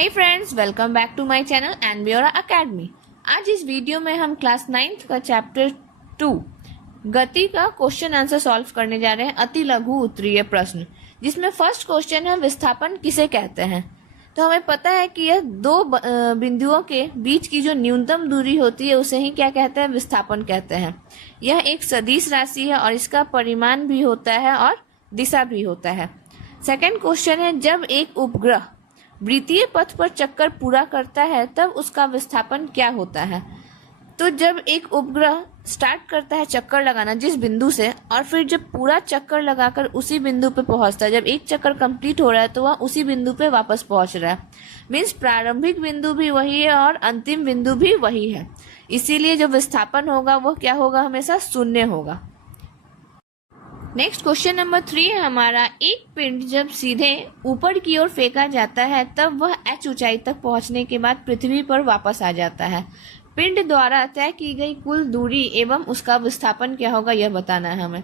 Hey friends, welcome back to my channel Enbiora academy. आज इस video में हम क्लास 9th का चैप्टर 2 गति का क्वेश्चन आंसर सॉल्व करने जा रहे हैं। अति लघु उत्तरीय प्रश्न, जिसमें फर्स्ट क्वेश्चन है विस्थापन किसे कहते हैं। तो हमें पता है कि यह दो बिंदुओं के बीच की जो न्यूनतम दूरी होती है उसे ही क्या कहते हैं, विस्थापन कहते हैं। यह एक सदिश राशि है और इसका परिमाण भी होता है और दिशा भी होता है। सेकंड क्वेश्चन है, जब एक उपग्रह वृत्तीय पथ पर चक्कर पूरा करता है तब उसका विस्थापन क्या होता है। तो जब एक उपग्रह स्टार्ट करता है चक्कर लगाना जिस बिंदु से, और फिर जब पूरा चक्कर लगाकर उसी बिंदु पे पहुंचता है, जब एक चक्कर कंप्लीट हो रहा है तो वह उसी बिंदु पे वापस पहुंच रहा है। मीन्स प्रारंभिक बिंदु भी वही है और अंतिम बिंदु भी वही है। इसीलिए जो विस्थापन होगा वो क्या होगा, हमेशा शून्य होगा। नेक्स्ट क्वेश्चन नंबर 3 है हमारा, एक पिंड जब सीधे ऊपर की ओर फेंका जाता है तब वह h ऊंचाई तक पहुंचने के बाद पृथ्वी पर वापस आ जाता है। पिंड द्वारा तय की गई कुल दूरी एवं उसका विस्थापन क्या होगा, यह बताना है हमें।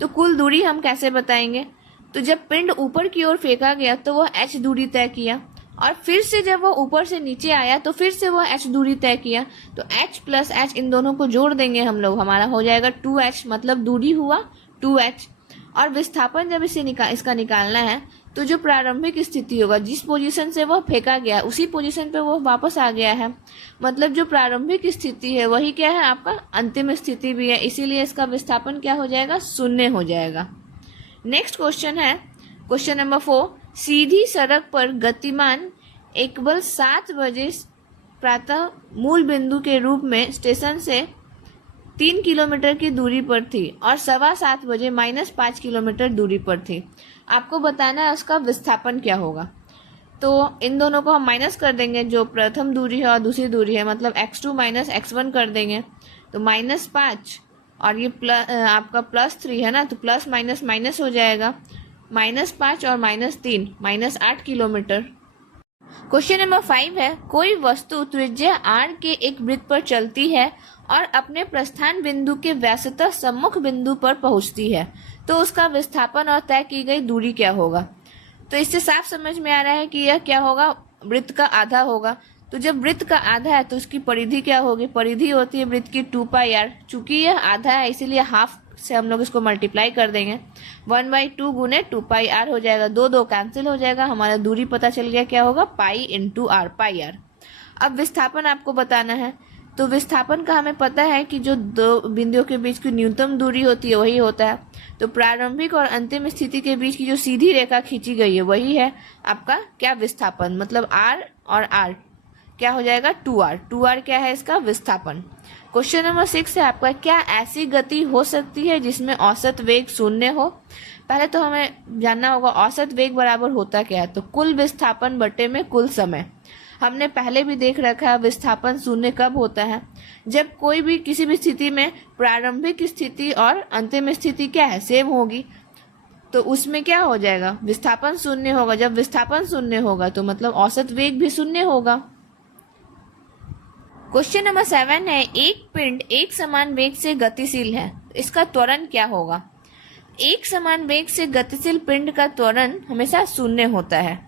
तो कुल दूरी हम कैसे बताएंगे, तो जब पिंड ऊपर की ओर फेंका गया तो वह h दूरी तय किया, और फिर से जब वो ऊपर से नीचे आया तो फिर से वह h दूरी तय किया। तो h प्लस h इन दोनों को जोड़ देंगे हम लोग, हमारा हो जाएगा 2h, मतलब दूरी हुआ 2h। और विस्थापन जब इसका निकालना है तो जो प्रारंभिक स्थिति होगा, जिस पोजीशन से वह फेंका गया उसी पोजीशन पे वो वापस आ गया है, मतलब जो प्रारंभिक स्थिति है वही क्या है, आपका अंतिम स्थिति भी है। इसीलिए इसका विस्थापन क्या हो जाएगा, शून्य हो जाएगा। नेक्स्ट क्वेश्चन है क्वेश्चन नंबर 4, सीधी सड़क पर गतिमान एक बल 7 बजे प्रातः मूल बिंदु के रूप में स्टेशन से 3 किलोमीटर की दूरी पर थी और 7:15 बजे -5 किलोमीटर दूरी पर थी। आपको बताना है उसका विस्थापन क्या होगा। तो इन दोनों को हम माइनस कर देंगे, जो प्रथम दूरी है और दूसरी दूरी है, मतलब x2 माइनस x1 कर देंगे। तो -5 और ये आपका +3 है ना, तो प्लस माइनस माइनस हो जाएगा, -5 और -3 -8 किलोमीटर। क्वेश्चन नंबर 5 है, कोई वस्तु त्रिज्या r के एक वृत्त पर चलती है और अपने प्रस्थान बिंदु के व्यासतः सम्मुख बिंदु पर पहुंचती है, तो उसका विस्थापन और तय की गई दूरी क्या होगा। तो इससे साफ समझ में आ रहा है कि यह क्या होगा, वृत्त का आधा होगा। तो जब वृत्त का आधा है तो उसकी परिधि क्या होगी, परिधि होती है वृत्त की 2πr। चूंकि यह आधा है इसीलिए हाफ से हम लोग इसको मल्टीप्लाई कर देंगे, 1/2 गुने 2πr हो जाएगा, 2 कैंसिल हो जाएगा, हमारा दूरी पता चल गया क्या होगा, पाई इंटू आर, πr। अब विस्थापन आपको बताना है। तो विस्थापन का हमें पता है कि जो दो बिंदुओं के बीच की न्यूनतम दूरी होती है वही होता है। तो प्रारंभिक और अंतिम स्थिति के बीच की जो सीधी रेखा खींची गई है वही है आपका क्या, विस्थापन। मतलब r और r क्या हो जाएगा, 2r। 2r क्या है इसका विस्थापन। क्वेश्चन नंबर 6 है आपका, क्या ऐसी गति हो सकती है जिसमें औसत वेग शून्य हो। पहले तो हमें जानना होगा औसत वेग बराबर होता क्या है। तो कुल विस्थापन बटे में कुल समय। हमने पहले भी देख रखा है विस्थापन शून्य कब होता है, जब कोई भी किसी भी स्थिति में प्रारंभिक स्थिति और अंतिम स्थिति क्या है, सेम होगी। तो उसमें क्या हो जाएगा, विस्थापन शून्य होगा। जब विस्थापन शून्य होगा तो मतलब औसत वेग भी शून्य होगा। क्वेश्चन नंबर 7 है, एक पिंड एक समान वेग से गतिशील है, इसका त्वरण क्या होगा। एक समान वेग से गतिशील पिंड का त्वरण हमेशा शून्य होता है।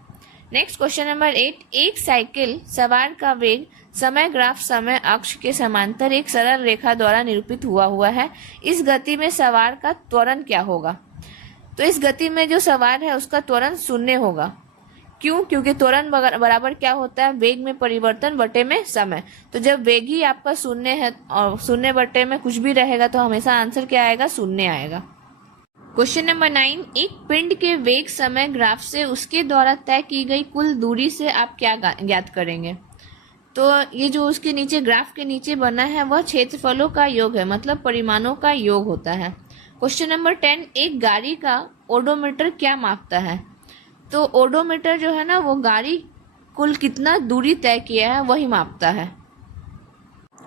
नेक्स्ट क्वेश्चन नंबर 8, एक साइकिल सवार का वेग समय ग्राफ समय अक्ष के समांतर एक सरल रेखा द्वारा निरूपित हुआ है। इस गति में सवार का त्वरण क्या होगा। तो इस गति में जो सवार है उसका त्वरण शून्य होगा। क्यों, क्योंकि त्वरण बराबर क्या होता है, वेग में परिवर्तन बटे में समय। तो जब वेग ही आपका शून्य है और शून्य बटे में कुछ भी रहेगा तो हमेशा आंसर क्या आएगा, शून्य आएगा। क्वेश्चन नंबर 9, एक पिंड के वेग समय ग्राफ से उसके द्वारा तय की गई कुल दूरी से आप क्या ज्ञात करेंगे। तो ये जो उसके नीचे ग्राफ के नीचे बना है वह क्षेत्रफलों का योग है, मतलब परिमाणों का योग होता है। क्वेश्चन नंबर 10, एक गाड़ी का ओडोमीटर क्या मापता है। तो ओडोमीटर जो है ना वो गाड़ी कुल कितना दूरी तय किया है वही मापता है।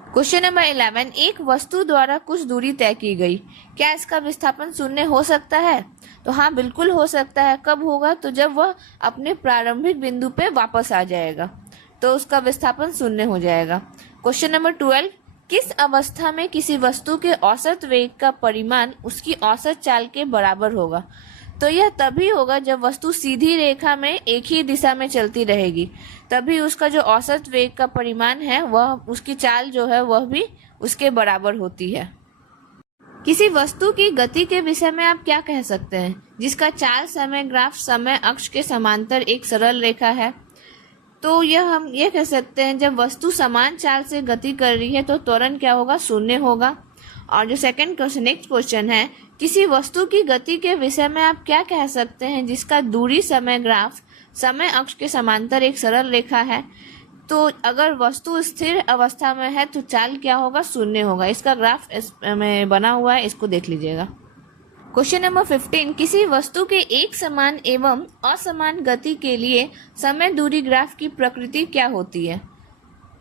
क्वेश्चन नंबर 11, एक वस्तु द्वारा कुछ दूरी तय की गई, क्या इसका विस्थापन शून्य हो सकता है। तो हाँ, बिल्कुल हो सकता है। कब होगा, तो जब वह अपने प्रारंभिक बिंदु पे वापस आ जाएगा तो उसका विस्थापन शून्य हो जाएगा। क्वेश्चन नंबर 12, किस अवस्था में किसी वस्तु के औसत वेग का परिमाण उसकी औसत चाल के बराबर होगा। तो यह तभी होगा जब वस्तु सीधी रेखा में एक ही दिशा में चलती रहेगी, तभी उसका जो औसत वेग का परिमाण है वह, उसकी चाल जो है वह भी उसके बराबर होती है। किसी वस्तु की गति के विषय में आप क्या कह सकते हैं, जिसका चाल समय ग्राफ समय अक्ष के समांतर एक सरल रेखा है? तो यह हम ये कह सकते हैं, जब वस्तु समान चाल से गति कर रही है तो त्वरण क्या होगा, शून्य होगा। और जो सेकंड क्वेश्चन, नेक्स्ट क्वेश्चन है, किसी वस्तु की गति के विषय में आप क्या कह सकते हैं, जिसका दूरी समय ग्राफ समय अक्ष के समांतर एक सरल रेखा है? तो अगर वस्तु स्थिर अवस्था में है तो चाल क्या होगा, शून्य होगा। इसका ग्राफ में बना हुआ है, इसको देख लीजिएगा। क्वेश्चन नंबर 15, किसी वस्तु के एक समान एवं असमान गति के लिए समय दूरी ग्राफ की प्रकृति क्या होती है?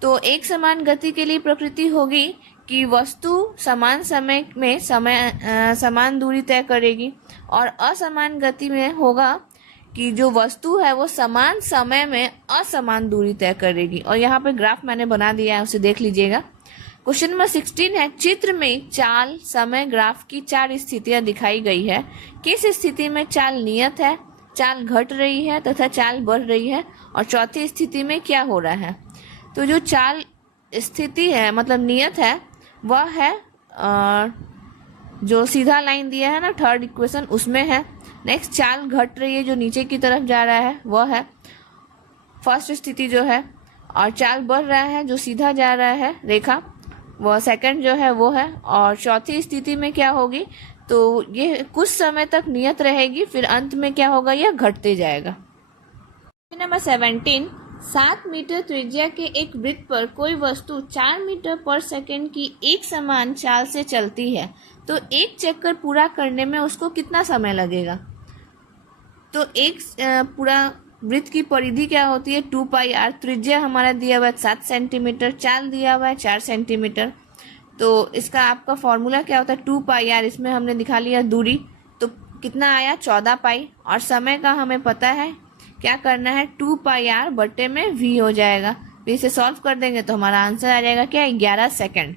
तो एक समान गति के लिए प्रकृति होगी कि वस्तु समान समय में समान दूरी तय करेगी, और असमान गति में होगा कि जो वस्तु है वो समान समय में असमान दूरी तय करेगी। और यहाँ पे ग्राफ मैंने बना दिया है, उसे देख लीजिएगा। क्वेश्चन नंबर 16 है, चित्र में चाल समय ग्राफ की 4 स्थितियां दिखाई गई है। किस स्थिति में चाल नियत है, चाल घट रही है तथा चाल बढ़ रही है, और चौथी स्थिति में क्या हो रहा है? तो जो चाल स्थिति है मतलब नियत है वह है जो सीधा लाइन दिया है ना, थर्ड इक्वेशन उसमें है। नेक्स्ट, चाल घट रही है जो नीचे की तरफ जा रहा है वह है फर्स्ट स्थिति जो है, और चाल बढ़ रहा है जो सीधा जा रहा है रेखा, वह सेकंड जो है वो है। और चौथी स्थिति में क्या होगी, तो ये कुछ समय तक नियत रहेगी, फिर अंत में क्या होगा, यह घटते जाएगा। नंबर 17, 7 मीटर त्रिज्या के एक वृत्त पर कोई वस्तु 4 मीटर पर सेकंड की एक समान चाल से चलती है, तो एक चक्कर पूरा करने में उसको कितना समय लगेगा? तो एक पूरा वृत्त की परिधि क्या होती है, 2πr। त्रिज्या हमारा दिया हुआ है 7 सेंटीमीटर, चाल दिया हुआ है 4 सेंटीमीटर। तो इसका आपका फॉर्मूला क्या होता है, 2πr, इसमें हमने दिखा लिया दूरी, तो कितना आया 14π। और समय का हमें पता है, क्या करना है, 2πr बटे में v हो जाएगा। फिर इसे सॉल्व कर देंगे तो हमारा आंसर आ जाएगा क्या, 11 सेकंड।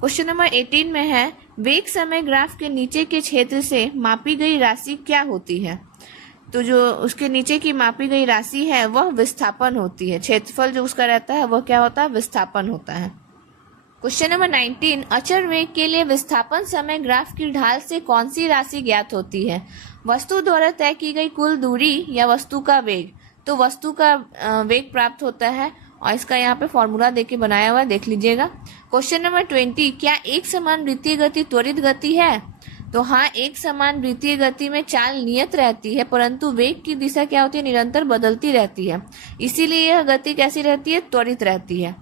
क्वेश्चन नंबर 18 में है, वेग समय ग्राफ के नीचे के क्षेत्र से मापी गई राशि क्या होती है? तो जो उसके नीचे की मापी गई राशि है वह विस्थापन होती है। क्षेत्रफल जो उसका रहता है वह क्या होता है, विस्थापन होता है। क्वेश्चन नंबर 19, अचर वेग के लिए विस्थापन समय ग्राफ की ढाल से कौन सी राशि ज्ञात होती है? वस्तु द्वारा तय की गई कुल दूरी या वस्तु का वेग? तो वस्तु का वेग प्राप्त होता है, और इसका यहाँ पे फॉर्मूला देके बनाया हुआ है, देख लीजिएगा। क्वेश्चन नंबर 20, क्या एक समान वृत्तीय गति त्वरित गति है? तो हाँ, एक समान वृत्तीय गति में चाल नियत रहती है, परंतु वेग की दिशा क्या होती है, निरंतर बदलती रहती है, इसीलिए यह गति कैसी रहती है, त्वरित रहती है।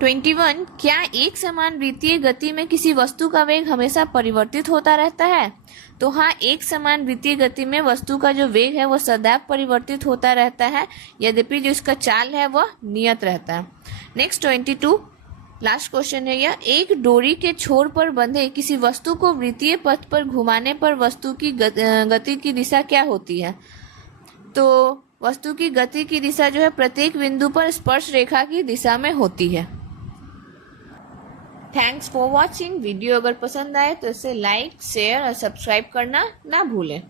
21, क्या एक समान वृत्तीय गति में किसी वस्तु का वेग हमेशा परिवर्तित होता रहता है? तो हाँ, एक समान वृत्तीय गति में वस्तु का जो वेग है वह सदैव परिवर्तित होता रहता है, यद्यपि जो इसका चाल है वह नियत रहता है। नेक्स्ट 22, लास्ट क्वेश्चन है यह, एक डोरी के छोर पर बंधे किसी वस्तु को वृत्तीय पथ पर घुमाने पर वस्तु की गति की दिशा क्या होती है? तो वस्तु की गति की दिशा जो है प्रत्येक बिंदु पर स्पर्श रेखा की दिशा में होती है। Thanks for watching. वीडियो अगर पसंद आए तो इसे लाइक, शेयर और सब्सक्राइब करना ना भूलें।